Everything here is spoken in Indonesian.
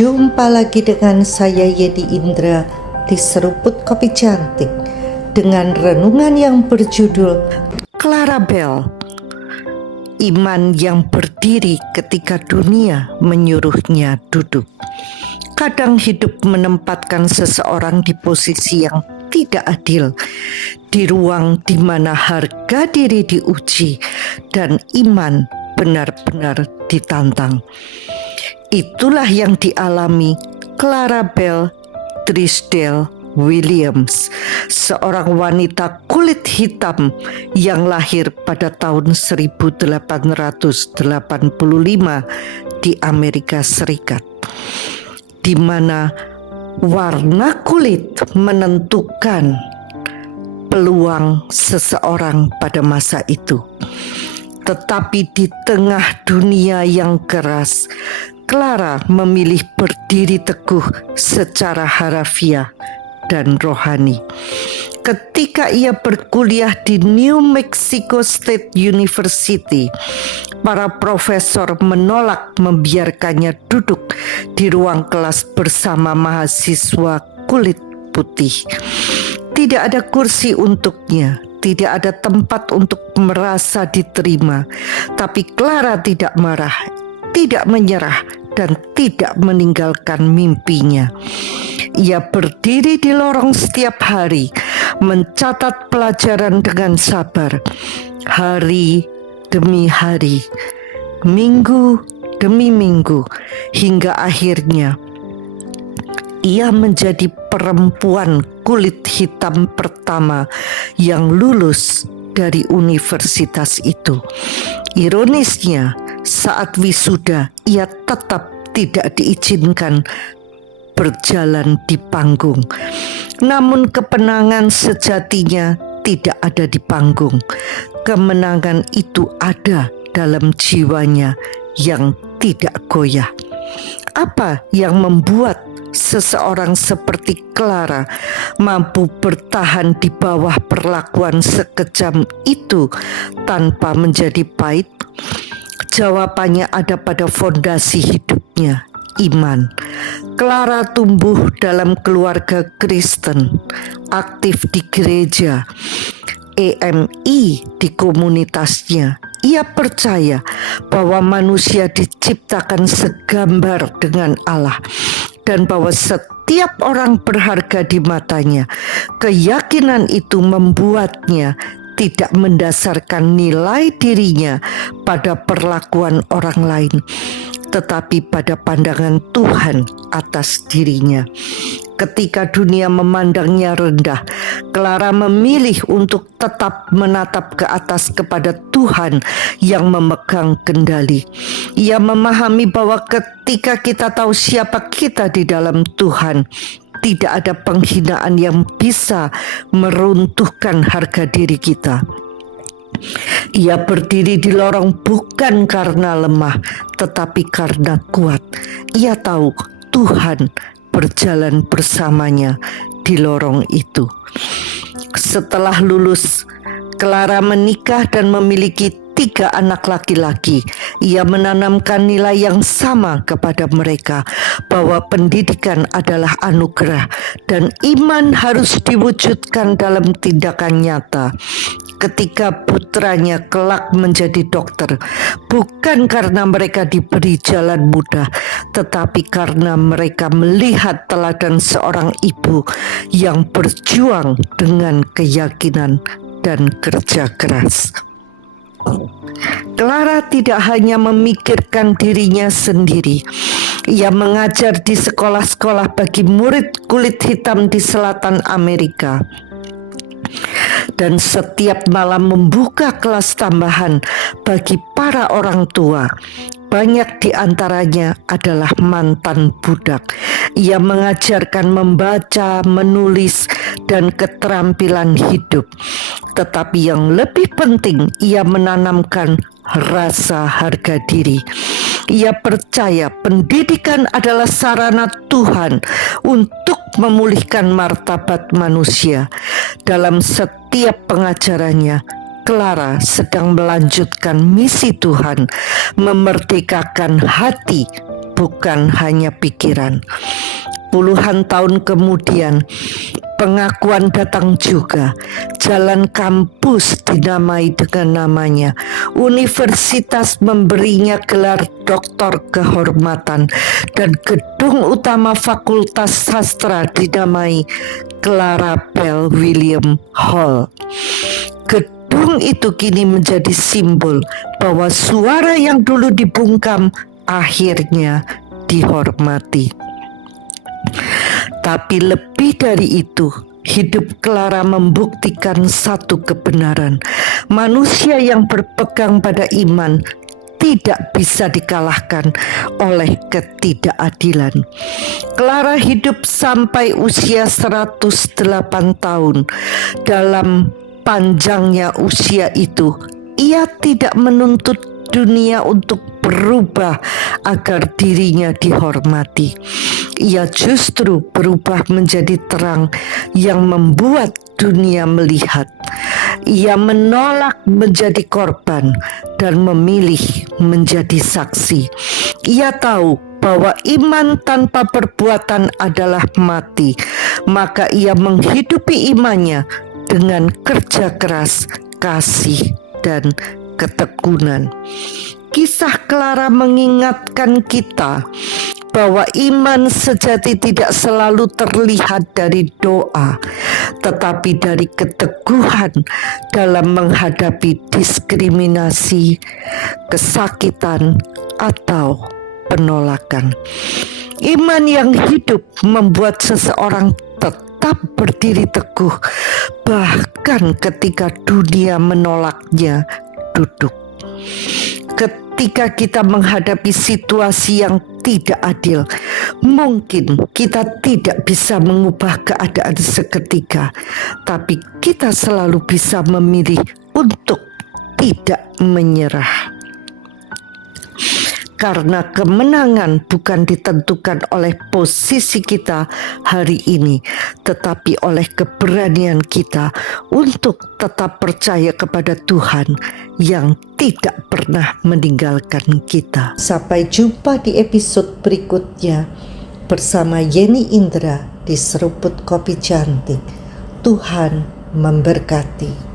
Jumpa lagi dengan saya Yedi Indra di Seruput Kopi Cantik dengan renungan yang berjudul Clara Bell, iman yang berdiri ketika dunia menyuruhnya duduk. Kadang hidup menempatkan seseorang di posisi yang tidak adil, di ruang di mana harga diri diuji dan iman benar-benar ditantang. Itulah yang dialami Clara Bell Drysdale Williams, seorang wanita kulit hitam yang lahir pada tahun 1885 di Amerika Serikat, di mana warna kulit menentukan peluang seseorang pada masa itu. Tetapi di tengah dunia yang keras, Clara memilih berdiri teguh secara harafiah dan rohani. Ketika ia berkuliah di New Mexico State University, para profesor menolak membiarkannya duduk di ruang kelas bersama mahasiswa kulit putih. Tidak ada kursi untuknya, tidak ada tempat untuk merasa diterima. Tapi Clara tidak marah, tidak menyerah, dan tidak meninggalkan mimpinya. Ia berdiri di lorong setiap hari, mencatat pelajaran dengan sabar, hari demi hari, minggu demi minggu, hingga akhirnya ia menjadi perempuan kulit hitam pertama yang lulus dari universitas itu. Ironisnya, saat wisuda ia tetap tidak diizinkan berjalan di panggung. Namun kemenangan sejatinya tidak ada di panggung. Kemenangan itu ada dalam jiwanya yang tidak goyah. Apa yang membuat seseorang seperti Clara mampu bertahan di bawah perlakuan sekejam itu tanpa menjadi pahit? Jawabannya ada pada fondasi hidupnya, iman. Clara tumbuh dalam keluarga Kristen, aktif di gereja, EMI di komunitasnya. Ia percaya bahwa manusia diciptakan segambar dengan Allah dan bahwa setiap orang berharga di matanya. Keyakinan itu membuatnya tidak mendasarkan nilai dirinya pada perlakuan orang lain, tetapi pada pandangan Tuhan atas dirinya. Ketika dunia memandangnya rendah, Clara memilih untuk tetap menatap ke atas kepada Tuhan yang memegang kendali. Ia memahami bahwa ketika kita tahu siapa kita di dalam Tuhan, tidak ada penghinaan yang bisa meruntuhkan harga diri kita. Ia berdiri di lorong bukan karena lemah, tetapi karena kuat. Ia tahu Tuhan berjalan bersamanya di lorong itu. Setelah lulus, Clara menikah dan memiliki 3 anak laki-laki. Ia menanamkan nilai yang sama kepada mereka, bahwa pendidikan adalah anugerah dan iman harus diwujudkan dalam tindakan nyata. Ketika putranya kelak menjadi dokter, bukan karena mereka diberi jalan mudah, tetapi karena mereka melihat teladan seorang ibu yang berjuang dengan keyakinan dan kerja keras. Clara tidak hanya memikirkan dirinya sendiri. Ia mengajar di sekolah-sekolah bagi murid kulit hitam di selatan Amerika, dan setiap malam membuka kelas tambahan bagi para orang tua. Banyak di antaranya adalah mantan budak. Ia mengajarkan membaca, menulis, dan keterampilan hidup. Tetapi yang lebih penting, ia menanamkan rasa harga diri. Ia percaya pendidikan adalah sarana Tuhan untuk memulihkan martabat manusia. Dalam setiap pengajarannya, Clara sedang melanjutkan misi Tuhan, memerdekakan hati bukan hanya pikiran. Puluhan tahun kemudian, pengakuan datang juga. Jalan kampus dinamai dengan namanya. Universitas memberinya gelar doktor kehormatan. Dan gedung utama Fakultas Sastra dinamai Clara Bell William Hall. Gedung itu kini menjadi simbol bahwa suara yang dulu dibungkam akhirnya dihormati. Tapi lebih dari itu, hidup Clara membuktikan satu kebenaran. Manusia yang berpegang pada iman tidak bisa dikalahkan oleh ketidakadilan. Clara hidup sampai usia 108 tahun. Dalam panjangnya usia itu, ia tidak menuntut dunia untuk berubah agar dirinya dihormati. Ia justru berubah menjadi terang yang membuat dunia melihat. Ia menolak menjadi korban dan memilih menjadi saksi. Ia tahu bahwa iman tanpa perbuatan adalah mati, maka ia menghidupi imannya dengan kerja keras, kasih, dan ketekunan. Kisah Clara mengingatkan kita bahwa iman sejati tidak selalu terlihat dari doa, tetapi dari keteguhan dalam menghadapi diskriminasi, kesakitan, atau penolakan. Iman yang hidup membuat seseorang tetap berdiri teguh, bahkan ketika dunia menolaknya duduk. Ketika kita menghadapi situasi yang tidak adil, mungkin kita tidak bisa mengubah keadaan seketika, tapi kita selalu bisa memilih untuk tidak menyerah. Karena kemenangan bukan ditentukan oleh posisi kita hari ini, tetapi oleh keberanian kita untuk tetap percaya kepada Tuhan yang tidak pernah meninggalkan kita. Sampai jumpa di episode berikutnya bersama Yeni Indra di Seruput Kopi Cantik. Tuhan memberkati.